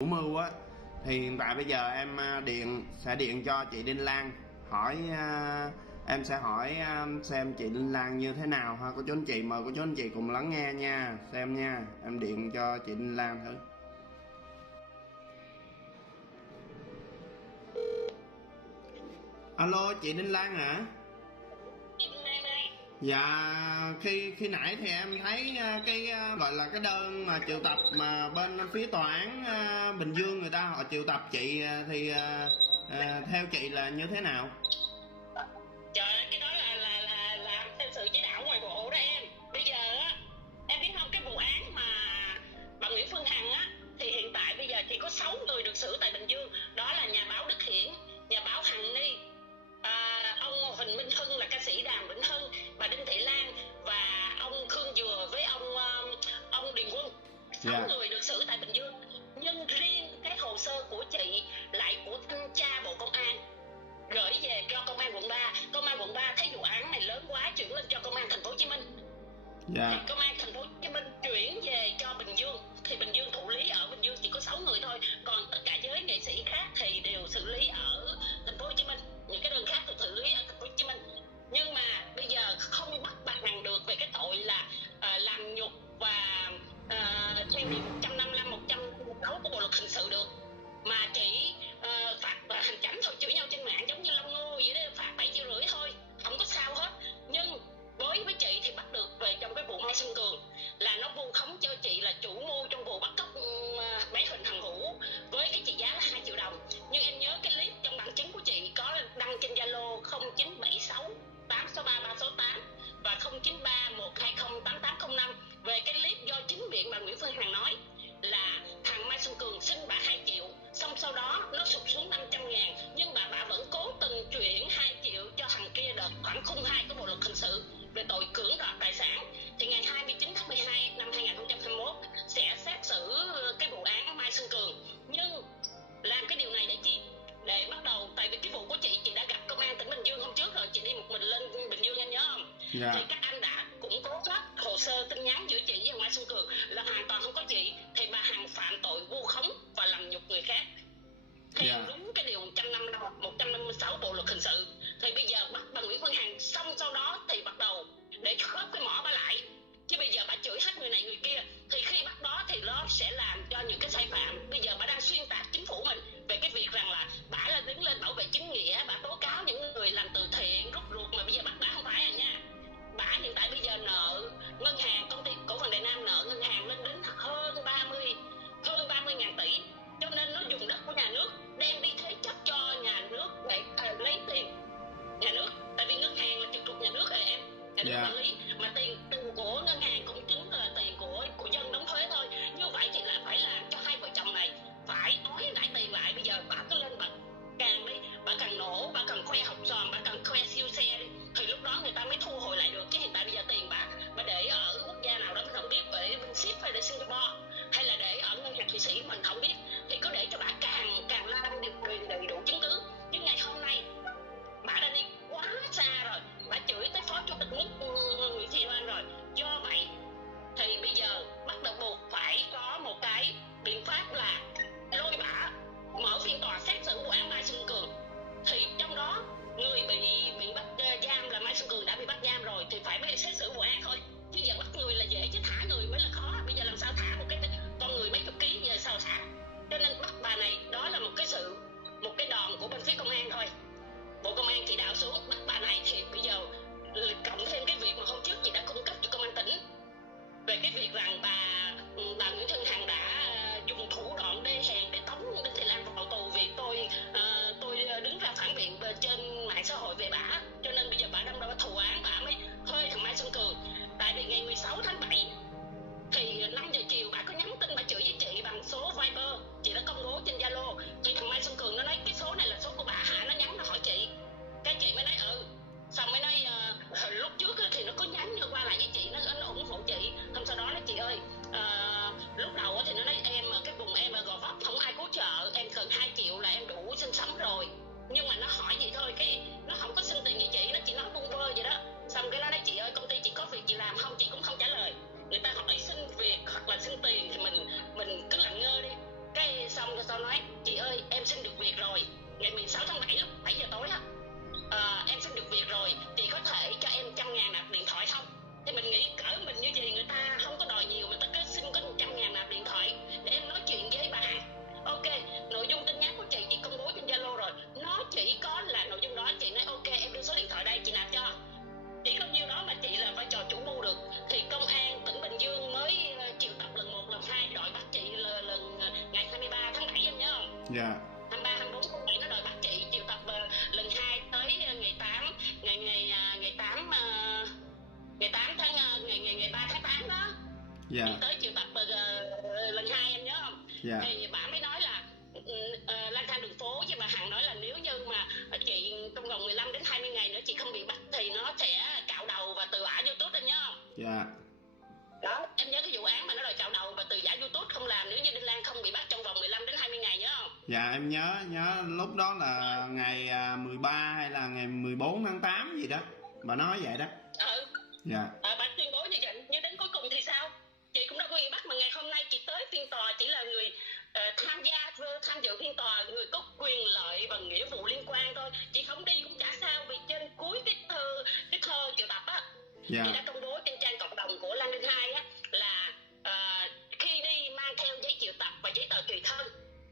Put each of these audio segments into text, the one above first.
chủ mưu á, thì hiện tại bây giờ em sẽ điện cho chị Đinh Lan, hỏi em sẽ hỏi xem chị Đinh Lan như thế nào ha cô chú anh chị. Mời cô chú anh chị cùng lắng nghe nha, xem nha. Em điện cho chị Đinh Lan thử. Alo, chị Đinh Lan hả? Dạ, khi nãy thì em thấy gọi là cái đơn mà triệu tập mà bên phía tòa án Bình Dương người ta họ triệu tập chị, thì theo chị là như thế nào? Trời ơi, cái đó là làm theo sự chỉ đạo ngoài bộ đó em. Bây giờ á, em biết không, cái vụ án mà bà Nguyễn Phương Hằng á, thì hiện tại bây giờ chỉ có 6 người được xử tại Bình Dương. Đó là nhà báo Đức Hiển, nhà báo Hằng Ni, ông Huỳnh Minh Hưng là ca sĩ Đàm Vĩnh Hưng, bà Đinh Thị Lan và ông Khương Dừa với ông Điền Quân. 6 người được xử tại Bình Dương. Nhưng riêng cái hồ sơ của chị lại của thanh tra Bộ Công an gửi về cho công an quận 3. Công an quận 3 thấy vụ án này lớn quá chuyển lên cho công an thành phố Hồ Chí Minh. Thì công an thành phố Hồ Chí Minh chuyển về cho Bình Dương, thì Bình Dương thụ lý ở Bình Dương chỉ có 6 người thôi, còn tất cả giới nghệ sĩ khác thì đều xử lý ở thành phố Hồ Chí Minh. Những cái đơn khác thì xử lý ở thành phố Hồ Chí Minh. Nhưng mà bây giờ không bắt bà Hằng được về cái tội là làm nhục và theo điều 155, 106 của Bộ luật hình sự được, mà chỉ phạt hành chánh thôi, chửi nhau trên mạng giống như Long Ngô vậy đó, phạt 7,5 triệu thôi, không có sao hết. Nhưng với chị thì bắt được về trong cái vụ Mai Xuân Cường là nó vu khống cho chị là chủ mưu trong vụ bắt cóc bé Huỳnh Hằng Vũ với cái trị giá là 2 triệu đồng. Nhưng em nhớ cái clip trong bằng chứng của chị có đăng trên Zalo 0976 863 368 và 0931 20 8805 về cái clip do chính miệng bà Nguyễn Phương Hằng nói là thằng Mai Xuân Cường xin bà 2 triệu, xong sau đó nó sụt xuống 500 ngàn, nhưng bà vẫn cố tình chuyển 2 triệu cho thằng kia đợt khoảng khung 2 của Bộ luật hình sự về tội cưỡng đoạt tài sản. Thì ngày 29 tháng 12 năm 2021 sẽ xét xử cái vụ án Mai Xuân Cường. Nhưng làm cái điều này để chi? Để bắt đầu, tại vì cái vụ của chị đã gặp công an tỉnh Bình Dương hôm trước rồi, chị đi một mình lên Bình Dương anh nhớ không? Thì các anh đã củng cố hết hồ sơ tin nhắn giữa chị với Mai Xuân Cường là hoàn toàn không có chị, thì bà Hằng phạm tội vu khống và làm nhục người khác theo đúng cái điều 155, 156 Bộ luật hình sự. Thì bây giờ bắt bà Nguyễn Phương Hằng xong sau đó thì bắt đầu để khớp cái mỏ bà lại. Chứ bây giờ bà chửi hết người này người kia, thì khi bắt đó thì nó sẽ làm cho những cái sai phạm. Bây giờ bà đang xuyên tạc chính phủ mình về cái việc rằng là bà là đứng lên bảo vệ chính nghĩa, bà tố cáo những người làm từ thiện rút ruột, mà bây giờ bắt bà không phải nha. Bà hiện tại bây giờ nợ ngân hàng, công ty cổ phần Đại Nam nợ ngân hàng lên đến hơn 30 ngàn tỷ, cho nên nó dùng đất của nhà nước đem đi thế chấp cho nhà nước để lấy tiền nhà nước. Tại vì ngân hàng là trực thuộc nhà nước rồi em, nhà nước quản lý, mà tiền của ngân hàng cũng chính là tiền của dân đóng thuế thôi. Như vậy thì là phải làm cho hai vợ chồng này phải nói lại tiền lại. Bây giờ bà cứ lên bà càng đi, bà càng nổ, bà càng khoe học tròn, bà càng khoe siêu xe đi, thì lúc đó người ta mới thu hồi lại được. Chứ hiện tại bây giờ tiền bà để ở quốc gia nào đó mình không biết, để Vinship hay để Singapore hay là để ở ngân hàng Thụy Sĩ mình không biết, thì cứ để cho bà càng lan đầy đủ chứng cứ. Nhưng ngày hôm nay bà đã đi quá xa rồi, bà chửi tới phó chủ tịch nước Nguyễn Thị Loan rồi. Do vậy thì bây giờ bắt đầu buộc phải có một cái biện pháp là lôi bà mở phiên tòa xét xử vụ án Mai Xuân Cường. Thì trong đó người bị bắt giam là Mai Xuân Cường đã bị bắt giam rồi, thì phải xét xử vụ án thôi. Chứ giờ bắt người là dễ, chứ thả người mới là khó. Bây giờ làm sao thả một cái con người mấy chục ký, giờ sao thả? Cho nên bắt bà này đó là một cái đòn của bên phía công an thôi. Bộ Công an chỉ đạo xuống bắt bà này, thì bây giờ cộng thêm cái việc mà hôm trước chị đã cung cấp cho công an tỉnh về cái việc rằng bà Nguyễn Phương Hằng đã dùng thủ đoạn đê hèn để tống Đinh Thị Lan vào tù vì tôi đứng ra phản biện trên mạng xã hội về bà, cho nên bây giờ bà đâm ra thù án, bà mới thuê thằng Mai Xuân Cường. Tại vì ngày 16 tháng 7 thì 5 giờ chiều bà có nhắn tin bà chửi với chị bằng số Viber, chị đã công bố trên Zalo. Thì thằng Mai Xuân Cường nó nói cái số này là số của bà hả, nó nhắn nó hỏi chị, cái chị mới nói xong mới nói lúc trước thì nó có nhắn qua lại với chị, nó ủng hộ chị. Xong sau đó nói chị ơi, lúc đầu thì nó nói em cái vùng em ở Gò Vấp không ai cứu trợ, em cần 2 triệu là em đủ sinh sống rồi. Nhưng mà nó hỏi vậy thôi, cái nó không có xin tiền gì chị, nó chỉ nói buông vơ vậy đó. Xong cái nó nói chị ơi, công ty chị có việc chị làm không? Chị cũng không trả lời. Người ta hỏi xin việc hoặc là xin tiền thì mình cứ làm ngơ đi. Cái xong rồi tao nói chị ơi em xin được việc rồi, ngày 16 tháng 7 lúc 7 giờ tối á, em xin được việc rồi, chị có thể cho em 100.000 nạp điện thoại không? Thì mình nghĩ cỡ mình như vậy người ta không có đòi nhiều, người ta cứ xin có 100.000 nạp điện thoại để em nói chuyện với bà Hằng. Ok, nội dung tin nhắn của chị công bố trên Zalo rồi, nó chỉ có là nội dung đó. Chị nói ok em đưa số điện thoại đây chị nạp cho, chỉ có nhiêu đó mà chị là vai trò chủ mưu được. Thì công an tỉnh Bình Dương mới triệu tập lần 1, lần 2 đòi bắt chị lần ngày 23 tháng 7 em nhớ không? Dạ. 23, 24 tháng 7 nó đòi bắt chị triệu tập lần 2 tới ngày 8 ngày 8 ngày 3 tháng 8 đó. Dạ. Tới triệu tập lần 2 em nhớ không? Dạ. Thì bà mới nói là lang thang đường phố, với bà Hằng nói là nếu như mà chị trong vòng 15 đến 20 ngày nữa chị không bị bắt thì nó sẽ cạo đầu và từ ả YouTube em nhớ không? Dạ. Đó, em nhớ cái vụ án mà nó đòi cạo đầu và từ giả YouTube không làm nếu như Đinh Lan không bị bắt trong vòng 15 đến 20 ngày nhớ không? Dạ em nhớ lúc đó là ngày 13 hay là ngày 14 tháng 8 gì đó. Bà nói vậy đó. Dạ. Bà tuyên bố như vậy, nhưng đến cuối cùng thì sao? Chị cũng đâu có bị bắt, mà ngày hôm nay chị tới phiên tòa chỉ là người tham dự phiên tòa, người có quyền lợi và nghĩa vụ liên quan thôi. Chị không đi cũng chả sao, vì trên cuối cái thơ triệu tập á, Dạ. chị đã công bố trên trang cộng đồng của Lan Đinh 2 á là khi đi mang theo giấy triệu tập và giấy tờ tùy thân,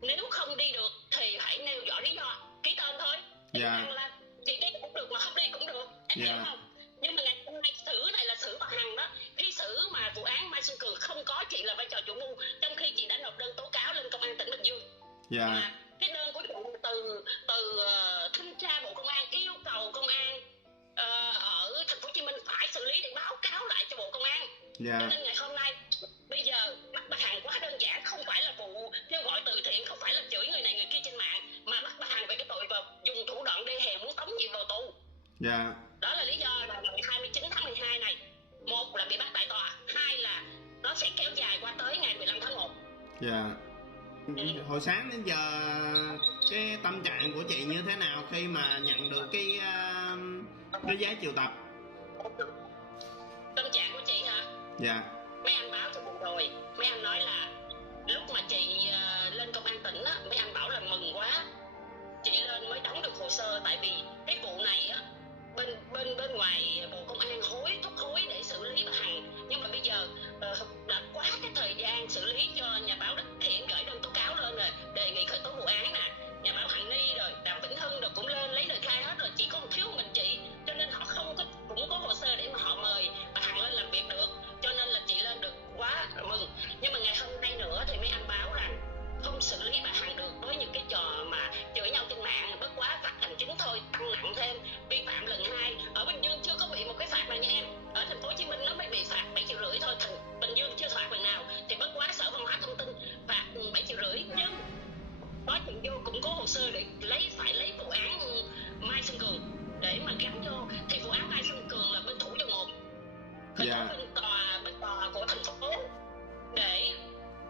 nếu không đi được thì hãy nêu rõ lý do, ký tên thôi. Dạ. Là chị đi cũng được mà không đi cũng được, em hiểu không? Nhưng mà ngày hôm nay xử này là xử bà Hằng đó. Khi xử mà vụ án Mai Xuân Cường không có chị là vai trò chủ mưu, trong khi chị đã nộp đơn tố cáo lên công an tỉnh Bình Dương. Dạ. Mà cái đơn của chị từ thanh tra Bộ Công an yêu cầu công an ở thành phố Hồ Chí Minh phải xử lý để báo cáo lại cho Bộ Công an. Dạ. Cho nên ngày hôm nay bây giờ bắt bà Hằng quá đơn giản, không phải là vụ kêu gọi từ thiện, không phải là chửi người này người kia trên mạng, mà bắt bà Hằng về cái tội và dùng thủ đoạn đê hèn muốn tống chị vào tù. Dạ. Đó là lý do là ngày 29 tháng 12 này, một là bị bắt tại tòa, hai là nó sẽ kéo dài qua tới ngày 15 tháng 1. Dạ. Hồi sáng đến giờ cái tâm trạng của chị như thế nào khi mà nhận được cái giấy triệu tập? Tâm trạng của chị hả? Dạ. Mấy anh báo cho mình rồi, mấy anh nói là lúc mà chị lên công an tỉnh á, mấy anh bảo là mừng quá, chị lên mới đóng được hồ sơ, tại vì cái vụ này á bên ngoài Bộ Công an thúc hối để xử lý bà Hằng, nhưng mà bây giờ đã quá cái thời gian xử lý cho nhà báo Đức Thiện gửi đơn tố cáo lên rồi, đề nghị khởi tố vụ án nè, nhà báo Hằng Ni rồi Đàm Vĩnh Hưng rồi cũng lên lấy lời khai hết rồi, chỉ có một thiếu mình chị, cho nên họ cũng có hồ sơ để mà họ mời bà Hằng lên làm việc được, cho nên là chị lên được quá mừng. Nhưng mà ngày hôm nay nữa thì mấy anh báo rằng không xử lý bà Hằng được với những cái trò mà chửi nhau trên mạng, bất quá phạt hành chính thôi, tăng nặng thêm, vi phạm lần 2. Ở Bình Dương chưa có bị một cái phạt nào nha em, ở thành phố Hồ Chí Minh nó mới bị phạt 7,5 triệu, thôi, Bình Dương chưa phạt lần nào. Thì bất quá Sở Văn hóa Thông tin phạt 7,5 triệu, nhưng nói chuyện vô cũng có hồ sơ để phải lấy vụ án Mai Xuân Cường để mà gắn vô. Thì vụ án Mai Xuân Cường là bên thủ cho một, khởi tố bên tòa của thành phố để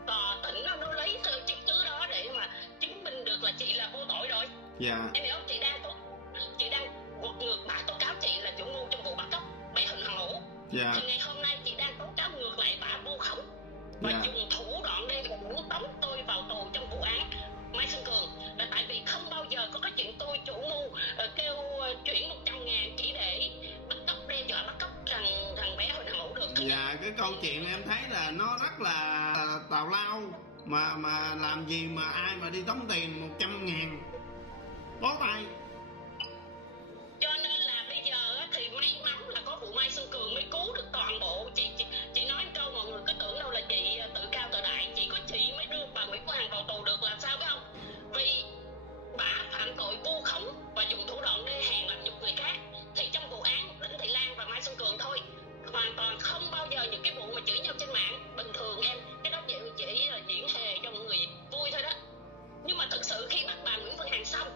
tòa tỉnh nó lấy chứng cứ đó để mà chứng minh được là chị là vô tội rồi. Dạ. Em hiểu không? Chị đang quật ngược bà tố cáo chị là chủ mưu trong vụ bắt cóc bé Huỳnh Hằng Vũ. Dạ. Thì ngày hôm nay chị đang tố cáo ngược lại bà vu khống và dùng thủ đoạn đe dọa muốn tống tôi vào tù trong vụ án Mai Xuân Cường, là tại vì không bao giờ có cái chuyện tôi chủ mưu kêu chuyển 100.000 chỉ để bắt cóc, đe dọa bắt cóc thằng bé Huỳnh Hằng Vũ được. Dạ, cái câu chuyện em thấy là nó rất là tào lao, mà làm gì mà ai mà đi tống tiền 100.000 bó tay. Cho nên là bây giờ thì may mắn là có vụ Mai Xuân Cường mới cứu được toàn bộ. Chị nói một câu mọi người cứ tưởng đâu là chị tự cao tự đại, chỉ có chị mới đưa bà Nguyễn Phương Hằng vào tù được, làm sao phải không? Vì bà phạm tội vu khống và dùng thủ đoạn đê hèn làm nhục người khác. Thì trong vụ án Đinh Thị Lan và Mai Xuân Cường thôi, hoàn toàn không bao giờ những cái vụ mà chửi nhau trên mạng bình thường em, cái đó chỉ là diễn hề cho mọi người vui thôi đó. Nhưng mà thực sự khi bắt bà Nguyễn Phương Hằng xong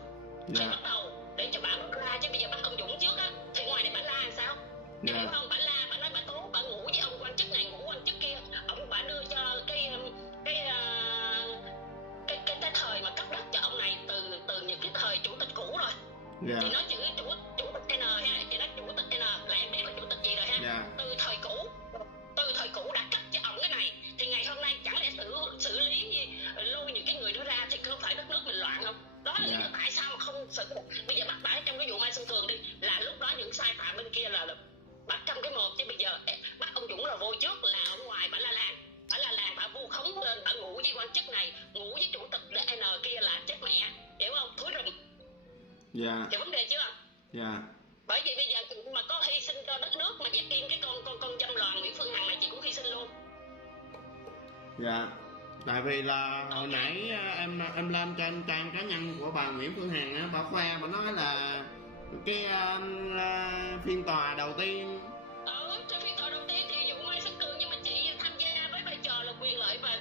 thì bắt đầu để cho bà la, chứ bây giờ bắt ông Dũng trước á thì ngoài này bà la làm sao? Em hiểu không? Bà la, bà nói bà tố, bà ngủ với ông quan chức này, ngủ quan chức kia, bà đưa cho cái thời mà cấp đất cho ông này từ những cái thời chủ tịch cũ rồi. Chị nói chữ chủ tịch N ha, chị nói chủ tịch N là em biết là chủ tịch gì rồi ha. Từ thời cũ đã cấp cho ông cái này, thì ngày hôm nay chẳng lẽ xử lý lôi những cái người quan chức này ngủ với chủ tịch N kia là chết mẹ, hiểu không? Thúi rùm. Dạ. Hiểu vấn đề chưa? Dạ. Bởi vì bây giờ chị mà có hy sinh cho đất nước mà dẹp yên cái con dâm loạn Nguyễn Phương Hằng này, chị cũng hy sinh luôn. Dạ. Tại vì là hồi nãy em lên trên trang cá nhân của bà Nguyễn Phương Hằng á, bà khoe, bà nói là cái phiên tòa đầu tiên. Trên phiên tòa đầu tiên thì vụ Mai Xuân Cường, nhưng mà chị tham gia với vai trò là quyền lợi và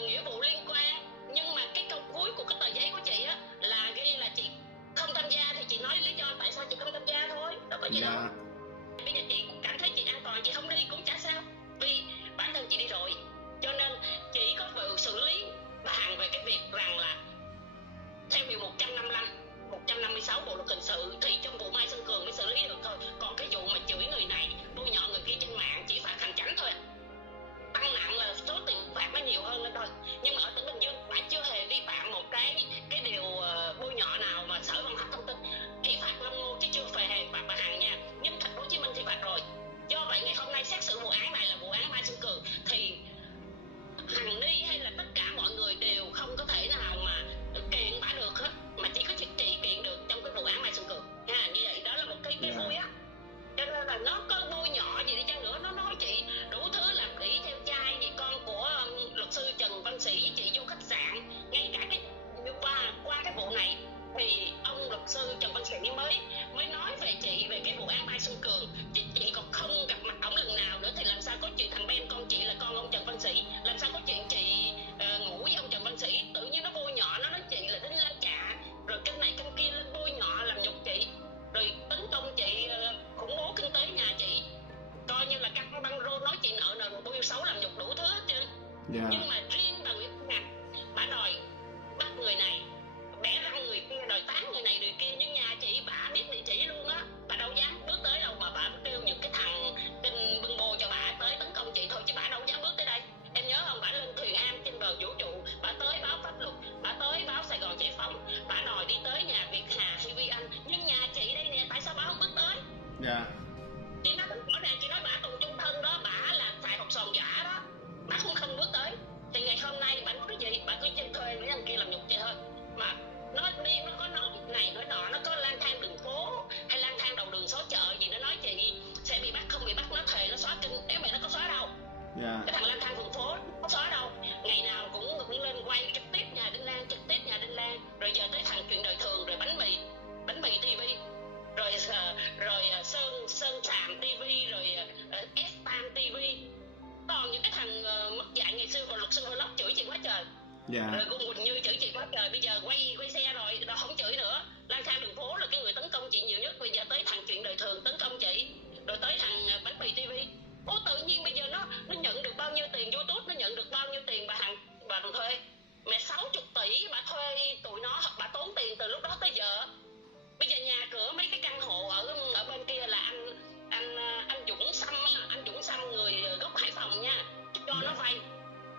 nghĩa vụ liên quan. Nhưng mà cái câu cuối của cái tờ giấy của chị á là ghi là chị không tham gia, thì chị nói lý do tại sao chị không tham gia thôi, đâu có gì đâu. Bây giờ chị cảm thấy chị an toàn, chị không đi cũng chả sao, vì bản thân chị đi rồi. Cho nên chỉ có vụ xử lý bà Hằng về cái việc rằng là theo điều 155, 156 bộ luật hình sự thì trong vụ Mai Xuân Cường mới xử lý được thôi. Còn cái vụ mà chửi người này, bôi nhọ người kia trên mạng chỉ phạt hành chánh thôi. Tăng nặng là số tiền phạt nó nhiều hơn lên thôi. Nhưng mà ở tỉnh Bình Dương bà chưa hề vi phạm một cái điều bôi nhọ nào mà Sở Văn hóa Thông tin. Chỉ phạt Lâm Ngô chứ chưa hề phạt bà Hằng nha. Nhưng Thành phố Hồ Chí Minh thì phạt rồi. Do vậy ngày hôm nay xét xử vụ án này là vụ án Mai Xuân Cường thì Hằng Ni hay là tất cả mọi người đều không có thể nào mà kiện bả được hết, mà chỉ có chị kiện được trong cái vụ án Mai Xuân Cường ha. Như vậy đó là một cái vui á. Cho nên là nó có bôi nhọ gì đi chăng nữa, nó nói chị đủ thứ, làm kỹ theo trai gì con của luật sư Trần Văn Sĩ với chị vô khách sạn. Ngay cả cái qua cái vụ này thì ông luật sư Trần Văn Sĩ mới nói về chị về cái vụ án Mai Xuân Cường, chứ chị còn không gặp mặt ổng lần nào nữa, thì làm sao có chuyện thằng Ben con chị là con ông Trần Văn Sĩ, làm sao có chuyện chị ngủ với ông Trần Văn Sĩ. Tự nhiên nó bôi nhọ, nó nói chị là đinh lan chạ, rồi cái này cái kia lên bôi nhọ làm nhục chị, rồi tấn công chị, khủng bố kinh tế nhà chị, coi như là căng băng rôn, nói chị nợ nần bôi xấu làm nhục đủ thứ hết trơn. Nhưng mà riêng bà Nguyễn Phương Hằng, bà đòi bắt người này, bẻ răng người kia, đòi tán người này người kia, nhưng nhà chị bà biết địa chỉ luôn á, bà đâu dám bước tới đâu, mà bà kêu những cái thằng kinh bưng bô cho bà tới tấn công chị thôi, chứ bà đâu dám bước tới đây. Em nhớ không, bà lên thuyền am trên bờ vũ trụ, bà tới báo pháp luật, bà tới báo Sài Gòn Giải Phóng, bà đòi đi tới nhà Việt Hà hay Vi Anh, nhưng nhà chị đây nè, tại sao bà không bước tới? Chị nói rõ ràng, chị nói bà tù chung thân đó, bà là xài hộp sòn giả đó, bà không bước tới. Thì ngày hôm nay bà nói cái gì, bà cứ trên thuê mấy thằng kia làm nhục chị thôi, mà nó đi nó có nói này nói nọ, nó có lang thang đường phố hay lang thang đầu đường xó chợ gì, nó nói chị sẽ bị bắt không bị bắt, nó thề nó xóa kinh, nếu mày nó có xóa đâu. Cái thằng lang thang đường phố nó có xóa đâu, ngày nào cũng lên quay trực tiếp nhà Đinh Lan, trực tiếp nhà Đinh Lan, rồi giờ tới thằng chuyện đời thường, rồi bánh mì TV, rồi sơn sàm TV, rồi S-Tan TV. Còn những cái thằng mất dạy ngày xưa còn luật sư Vlog chửi chị quá trời. Rồi cô Quỳnh Như chửi chị quá trời, bây giờ quay xe rồi đâu không chửi nữa. Lang thang đường phố là cái người tấn công chị nhiều nhất, bây giờ tới thằng chuyện đời thường tấn công chị, rồi tới thằng bánh mì TV. Tự nhiên bây giờ nó nhận được bao nhiêu tiền YouTube, nó nhận được bao nhiêu tiền bà thuê mẹ 60 tỷ, bà thuê tụi nó, bà tốn tiền từ lúc đó tới giờ. Bây giờ nhà cửa mấy cái căn hộ ở bên kia là anh Dũng Sâm người gốc Hải Phòng nha, cho nó vay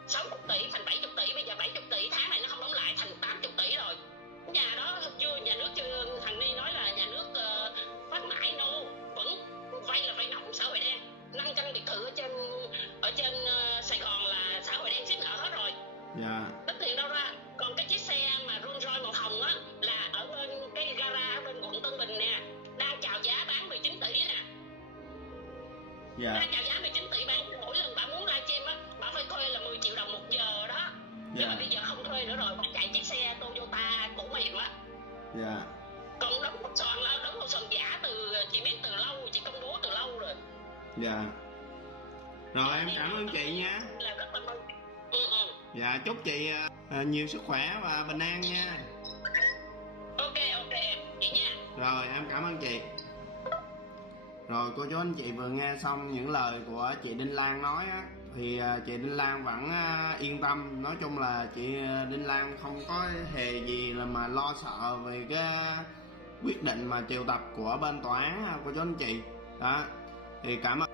60 tỷ thành 70 tỷ, bây giờ 70 tỷ tháng này nó không đóng lại thành 80 tỷ rồi. Nhà đó nhà nước chưa, Hằng Ni nói là nhà nước phát mãi vẫn vay là vay nóng xã hội đen. 5 căn biệt thự ở trên Sài Gòn là xã hội đen xiết nợ hết rồi. Tất tiền đâu ra. Còn cái chiếc xe mà Rolls Royce màu hồng á là ở bên cái gara ở bên quận Tân Bình nè, đang chào giá bán 19 tỷ nè. Đang chào giá 19 tỷ, bán mỗi lần bà muốn livestream á, bà phải thuê là 10 triệu đồng một giờ đó. Nhưng mà bây giờ không thuê nữa rồi, bà chạy chiếc xe Toyota cũ mềm á. Còn đóng hộp sòn giả chị biết từ lâu, chị công bố từ lâu rồi. Rồi em cảm ơn chị nha. Là rất là mừng. Chúc chị nhiều sức khỏe và bình an nha. Ok chị nha. Rồi em cảm ơn chị. Rồi cô chú anh chị vừa nghe xong những lời của chị Đinh Lan nói á, thì chị Đinh Lan vẫn yên tâm. Nói chung là chị Đinh Lan không có hề gì là mà lo sợ về cái quyết định mà triệu tập của bên tòa án cô chú anh chị đó. Thì cảm ơn.